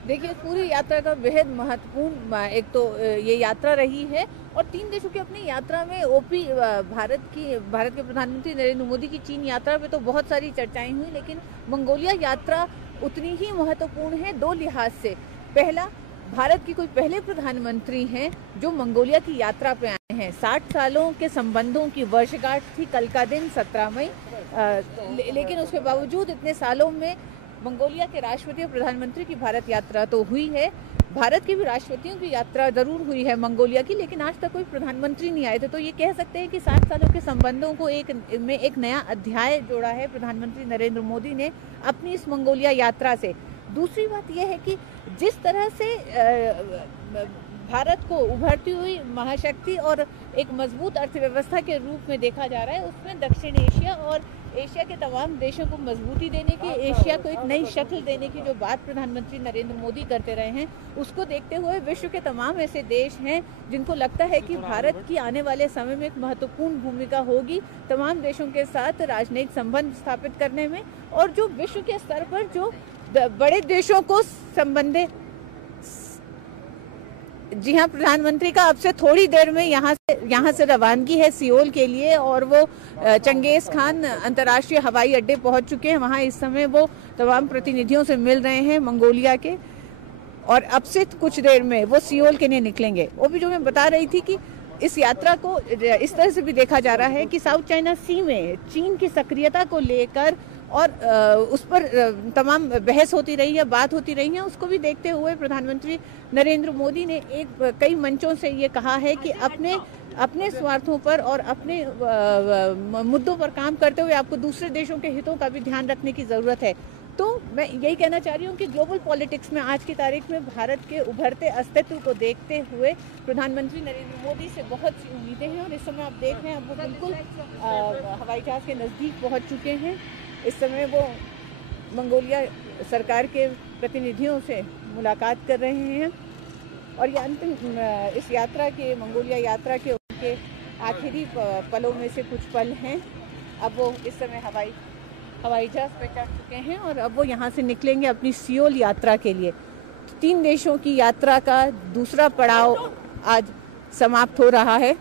देखिए, पूरी यात्रा का बेहद महत्वपूर्ण एक तो ये यात्रा रही है और 3 देशों की अपनी यात्रा में भारत के प्रधानमंत्री नरेंद्र मोदी की चीन यात्रा पे तो बहुत सारी चर्चाएं हुई, लेकिन मंगोलिया यात्रा उतनी ही महत्वपूर्ण है 2 लिहाज से। पहला, भारत की कोई पहले प्रधानमंत्री हैं जो मंगोलिया की यात्रा पे आए हैं। 60 सालों के संबंधों की वर्षगांठ थी कल का दिन 17 मई, लेकिन उसके बावजूद इतने सालों में मंगोलिया के राष्ट्रपति और प्रधानमंत्री की भारत यात्रा तो हुई है। भारत की भी राष्ट्रपतियों की यात्रा जरूर हुई है मंगोलिया की, लेकिन आज तक कोई प्रधानमंत्री नहीं आए थे। तो ये कह सकते हैं कि 60 सालों के संबंधों को एक नया अध्याय जोड़ा है प्रधानमंत्री नरेंद्र मोदी ने अपनी इस मंगोलिया यात्रा से। दूसरी बात यह है कि जिस तरह से भारत को उभरती हुई महाशक्ति और एक मजबूत अर्थव्यवस्था के रूप में देखा जा रहा है, उसमें दक्षिण एशिया और एशिया के तमाम देशों को मजबूती देने की, एशिया को एक नई शक्ल देने की जो बात प्रधानमंत्री नरेंद्र मोदी करते रहे हैं, उसको देखते हुए विश्व के तमाम ऐसे देश हैं जिनको लगता है कि भारत की आने वाले समय में एक महत्वपूर्ण भूमिका होगी तमाम देशों के साथ राजनयिक संबंध स्थापित करने में, और जो विश्व के स्तर पर जो बड़े देशों को संबंधित। जी हाँ, प्रधानमंत्री का अब से थोड़ी देर में यहाँ से रवानगी है सियोल के लिए, और वो चंगेज खान अंतर्राष्ट्रीय हवाई अड्डे पहुंच चुके हैं। वहाँ इस समय वो तमाम प्रतिनिधियों से मिल रहे हैं मंगोलिया के, और अब से कुछ देर में वो सियोल के लिए निकलेंगे। वो भी जो मैं बता रही थी कि इस यात्रा को इस तरह से भी देखा जा रहा है कि साउथ चाइना सी में चीन की सक्रियता को लेकर और उस पर तमाम बहस होती रही है, बात होती रही है, उसको भी देखते हुए प्रधानमंत्री नरेंद्र मोदी ने कई मंचों से ये कहा है कि अपने स्वार्थों पर और अपने मुद्दों पर काम करते हुए आपको दूसरे देशों के हितों का भी ध्यान रखने की ज़रूरत है। तो मैं यही कहना चाह रही हूँ कि ग्लोबल पॉलिटिक्स में आज की तारीख में भारत के उभरते अस्तित्व को देखते हुए प्रधानमंत्री नरेंद्र मोदी से बहुत सी उम्मीदें हैं, और इस समय आप देख रहे हैं वो बिल्कुल हवाई जहाज़ के नज़दीक पहुँच चुके हैं। इस समय वो मंगोलिया सरकार के प्रतिनिधियों से मुलाकात कर रहे हैं, और ये अंतिम इस यात्रा के मंगोलिया यात्रा के उनके आखिरी पलों में से कुछ पल हैं। अब वो इस समय हवाई जहाज़ पे चढ़ चुके हैं और अब वो यहाँ से निकलेंगे अपनी सियोल यात्रा के लिए। तो 3 देशों की यात्रा का दूसरा पड़ाव आज समाप्त हो रहा है।